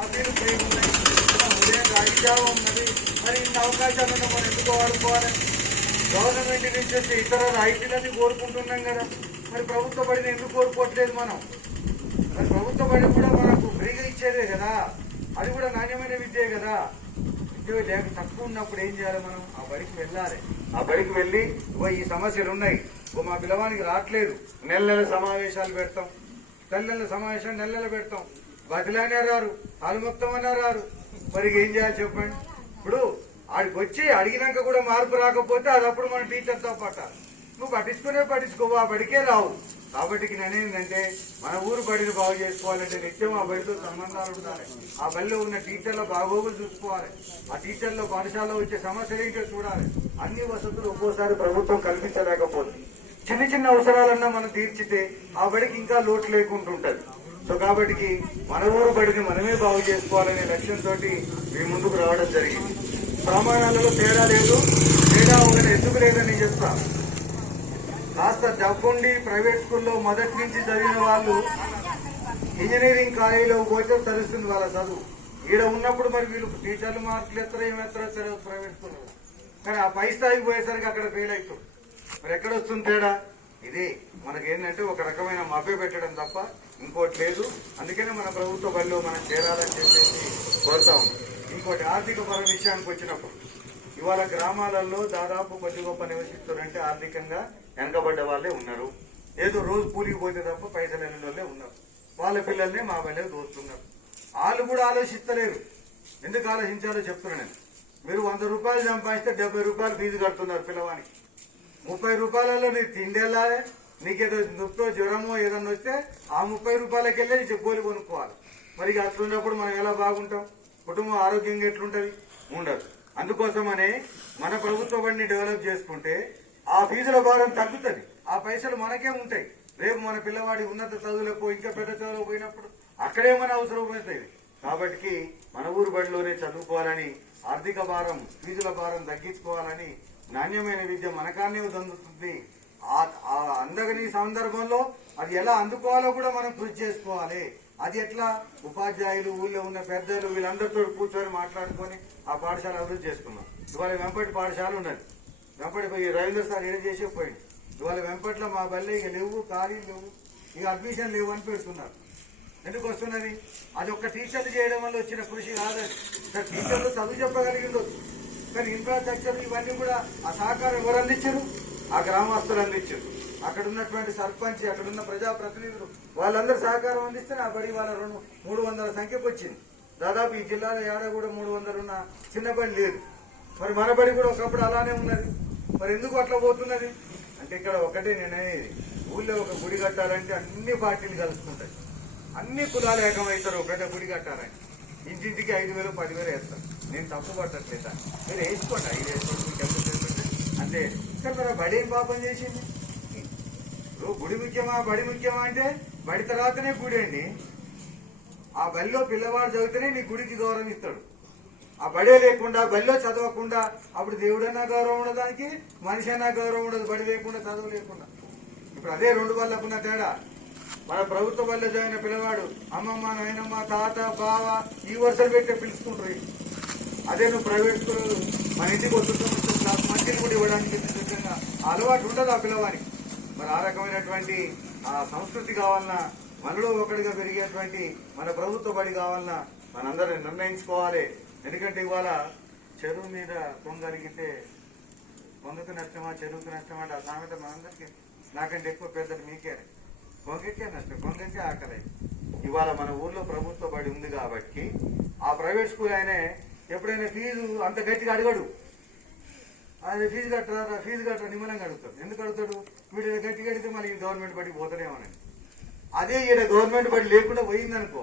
కాఫీలు ఫ్రీ ఉదయం ఉన్నది మరి ఇన్ని అవకాశాలు మనం ఎందుకు వాడుకోవాలి గవర్నమెంట్ నుంచి వచ్చే ఇతర రాయితీలన్నీ కోరుకుంటున్నాం కదా మరి ప్రభుత్వ బడిని ఎందుకు కోరుకోవట్లేదు మనం మరి ప్రభుత్వ బడి కూడా మనకు ఫ్రీగా ఇచ్చేదే కదా అది కూడా నాణ్యమైన విద్యే కదా విద్య లేక తక్కువ ఉన్నప్పుడు ఏం చేయాలి మనం ఆ బడికి వెళ్ళాలి ఆ బడికి వెళ్ళి ఓ ఈ సమస్యలు ఉన్నాయి. ఓ మా పిల్లవానికి రావట్లేదు నెల నెల సమావేశాలు పెడతాం. నెల నెల సమావేశం నెల నెల పెడతాం. బదిలానే రారు అలుముక్తమన్నా రారు. మరి ఏం చేయాలి చెప్పండి? ఇప్పుడు ఆడికి వచ్చి అడిగినాక కూడా మార్పు రాకపోతే అది అప్పుడు మన టీచర్తో పట్టాలి నువ్వు పట్టించుకునే పట్టించుకోవు ఆ బడికే రావు. కాబట్టి నేనేంటంటే మన ఊరు బడిని బాగు చేసుకోవాలంటే నిత్యం ఆ బడితో సంబంధాలు ఉండాలి. ఆ బడిలో ఉన్న టీచర్ల బాగోగులు చూసుకోవాలి. ఆ టీచర్ల పాఠశాలలో వచ్చే సమస్యలు ఏంటో చూడాలి. అన్ని వసతులు ఒక్కోసారి ప్రభుత్వం కల్పించలేకపోతుంది. చిన్న చిన్న అవసరాలన్నా మనం తీర్చితే ఆ బడికి ఇంకా లోటు లేకుంటుంటది. సో కాబట్టి మన ఊరు బడిని మనమే బాగు చేసుకోవాలనే లక్ష్యంతో మీ ముందుకు రావడం జరిగింది. ప్రమాణాలలో తేడా లేదు తేడా ఒకటి ఎందుకు లేదని చెప్తా. కాస్త డబ్బుండి ప్రైవేట్ స్కూల్లో మొదటి నుంచి చదివిన వాళ్ళు ఇంజనీరింగ్ కాలేజీలో పోతే తెలుస్తుంది వాళ్ళ చదువు. ఈడ ఉన్నప్పుడు మరి వీళ్ళు టీచర్లు మార్కులు ఎత్తరో ఏమెత్తరో తెలియదు ప్రైవేట్ స్కూల్లో. కానీ ఆ పై స్థాయికి పోయేసరికి అక్కడ ఫెయిల్ అవుతుంది మరి ఎక్కడ వస్తుంది తేడా? ఇది మనకేంటంటే ఒక రకమైన మభ్య పెట్టడం తప్ప ఇంకోటి లేదు. అందుకనే మన ప్రభుత్వ బడిలో మనం చేరాలని చెప్పేసి కోరుతాం ఇంకోటి ఆర్థిక పర విషయానికి వచ్చినప్పుడు ఇవాళ గ్రామాలలో దాదాపు కొద్ది గొప్ప నివసిస్తున్నారంటే ఆర్థికంగా వెనకబడ్డ వాళ్ళే ఉన్నారు. ఏదో రోజు కూలికి పోతే తప్ప పైసలు వెళ్ళిన వాళ్ళే ఉన్నారు. వాళ్ళ పిల్లల్ని మా వాళ్ళే దోస్తున్నారు. వాళ్ళు కూడా ఆలోచిస్తలేరు. ఎందుకు ఆలోచించాలో చెప్తున్నాను మీరు వంద రూపాయలు సంపాదిస్తే డెబ్బై రూపాయలు ఫీజు కడుతున్నారు పిల్లవానికి. ముప్పై రూపాయలలో నీ తిండి వెళ్ళాలి నీకేదో నొప్పితో జ్వరమో ఏదన్నా వస్తే ఆ ముప్పై రూపాయలకి వెళ్ళి నీ కొనుక్కోవాలి. మరి అట్లున్నప్పుడు మనం ఎలా బాగుంటాం? కుటుంబం ఆరోగ్యంగా ఎట్లుంటుంది? ఉండదు. అందుకోసమని మన ప్రభుత్వ బండిని డెవలప్ చేసుకుంటే ఆ ఫీజుల భారం తగ్గుతుంది. ఆ పైసలు మనకే ఉంటాయి. రేపు మన పిల్లవాడి ఉన్నత చదువులకు ఇంకా పెద్ద చదువులకు పోయినప్పుడు అక్కడే మన అవసరం అవుతుంది కాబట్టి మన ఊరు బడిలోనే చదువుకోవాలని ఆర్థిక భారం ఫీజుల భారం తగ్గించుకోవాలని నాణ్యమైన విద్య మనకాన్నే అందుతుంది ఆ- ఆ అందగని సందర్భంలో అది ఎలా అందుకోవాలో కూడా మనం కృషి చేసుకోవాలి. అది ఎట్లా? ఉపాధ్యాయులు ఊళ్ళో ఉన్న పెద్దలు వీళ్ళందరితో కూర్చొని మాట్లాడుకొని ఆ పాఠశాల అభివృద్ధి చేసుకున్నాం ఇవాళ వెంపటి పాఠశాల ఉన్నది. వెంపటి పోయి రవీంద్ర సార్ ఏం చేసే పోయింది ఇవాళ వెంపట్లో మా బల్లె ఇక లేవు ఖాళీ లేవు. ఇక అడ్మిషన్ లేవు అని పెడుతున్నారు. ఎందుకు వస్తున్నది? అది ఒక్క టీచర్లు చేయడం వల్ల వచ్చిన కృషి కాదు టీచర్లు చదువు చెప్పగలిగిండొచ్చు. కానీ ఇన్ఫ్రాస్ట్రక్చర్ ఇవన్నీ కూడా ఆ సహకారం ఎవరు అందించారు? ఆ గ్రామస్తులు అందించారు. అక్కడ ఉన్నటువంటి సర్పంచ్ అక్కడ ఉన్న ప్రజాప్రతినిధులు వాళ్ళందరూ సహకారం అందిస్తే ఆ బడి వాళ్ళ రెండు మూడు వందల సంఖ్యకు వచ్చింది. దాదాపు ఈ జిల్లాలో ఏడ కూడా మూడు వందలు ఉన్న చిన్న బడి లేదు. మరి మన బడి కూడా ఒకప్పుడు అలానే ఉన్నది. మరి ఎందుకు అట్లా పోతున్నది? అంటే ఇక్కడ ఒకటే నేననేది ఊళ్ళో ఒక గుడి కట్టాలంటే అన్ని పార్టీలు కలుసుకుంటాయి అన్ని కులాలు ఏకమవుతారు ఒకటే గుడి కట్టాలని ఇంటింటికి ఐదు వేలు పదివేలు వేస్తాను నేను తప్పు మీరు వేసుకోండి ఐదు వేసుకోండి మీకు ఎంత అంతే. కానీ మరి బడి ఏం పాపం చేసింది? ఇప్పుడు గుడి ముఖ్యమా బడి ముఖ్యమా అంటే బడి తర్వాతనే గుడి అండి. ఆ బడిలో పిల్లవాడు చదివితేనే నీ గుడికి గౌరవం ఇస్తాడు. ఆ బడే లేకుండా బడిలో చదవకుండా అప్పుడు దేవుడన్నా గౌరవం ఉండదు దానికి మనిషి అన్నా గౌరవం ఉండదు బడి లేకుండా చదువు లేకుండా. ఇప్పుడు అదే రెండు వాళ్ళకున్న తేడా. మన ప్రభుత్వ బడిలో జాయిన పిల్లవాడు అమ్మమ్మ నాయనమ్మ తాత బావ ఈ వరుసలు పెట్టే పిలుచుకుంటారు. అదే నువ్వు ప్రైవేట్ స్కూల్ మన ఇంటికి వస్తుంటే నాకు మంచిని కూడా ఇవ్వడానికి సిద్ధంగా అలవాటు ఉండదు ఆ పిల్లవాడికి. మరి ఆ రకమైనటువంటి ఆ సంస్కృతి కావాలన్నా మనలో ఒకటిగా పెరిగేటువంటి మన ప్రభుత్వ బడి కావాలన్నా మనందరం నిర్ణయించుకోవాలి. ఎందుకంటే ఇవాళ చెరువు మీద పొంగలిగితే పొంగకు నష్టమా చెరువుకు నష్టమా అంటే ఆ సామెత మనందరికీ నాకంటే ఎక్కువ పెద్దలు మీకే పొంగకే నష్టం పొంగకే ఆకలి. ఇవాళ మన ఊర్లో ప్రభుత్వ బడి ఉంది కాబట్టి ఆ ప్రైవేట్ స్కూల్ ఆయనే ఎప్పుడైనా ఫీజు అంత గట్టిగా అడగడు. ఆయన ఫీజు కట్టరా ఫీజు కట్టరా నిమ్మలంగా అడుగుతాడు. ఎందుకు అడుగుతాడు? వీడు గట్టిగా అడిగితే మళ్ళీ ఈ గవర్నమెంట్ బడికి పోతాడేమోనని అదే ఈడ గవర్నమెంట్ బడి లేకుండా పోయిందనుకో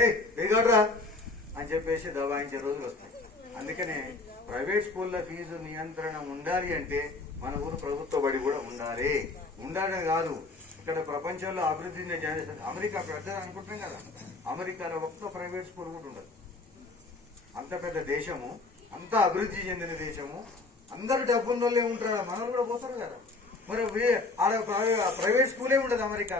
ఏయ్ దిగడరా అని చెప్పేసి దబాయించే రోజులు వస్తాయి. అందుకనే ప్రైవేట్ స్కూల్లో ఫీజు నియంత్రణ ఉండాలి అంటే మన ఊరు ప్రభుత్వ బడి కూడా ఉండాలి. ఉండాలని కాదు. ఇక్కడ ప్రపంచంలో అభివృద్ధి చెందిన అమెరికా పెద్దది అనుకుంటాం కదా. అమెరికాలో ఒక్క ప్రైవేట్ స్కూల్ కూడా ఉండదు. అంత పెద్ద దేశము అంత అభివృద్ధి చెందిన దేశము అందరు డబ్బున్న వాళ్ళే ఉంటారు. మనలు కూడా పోతారు కదా. మరి ఆడ ప్రైవేట్ స్కూలే ఉండదు అమెరికా.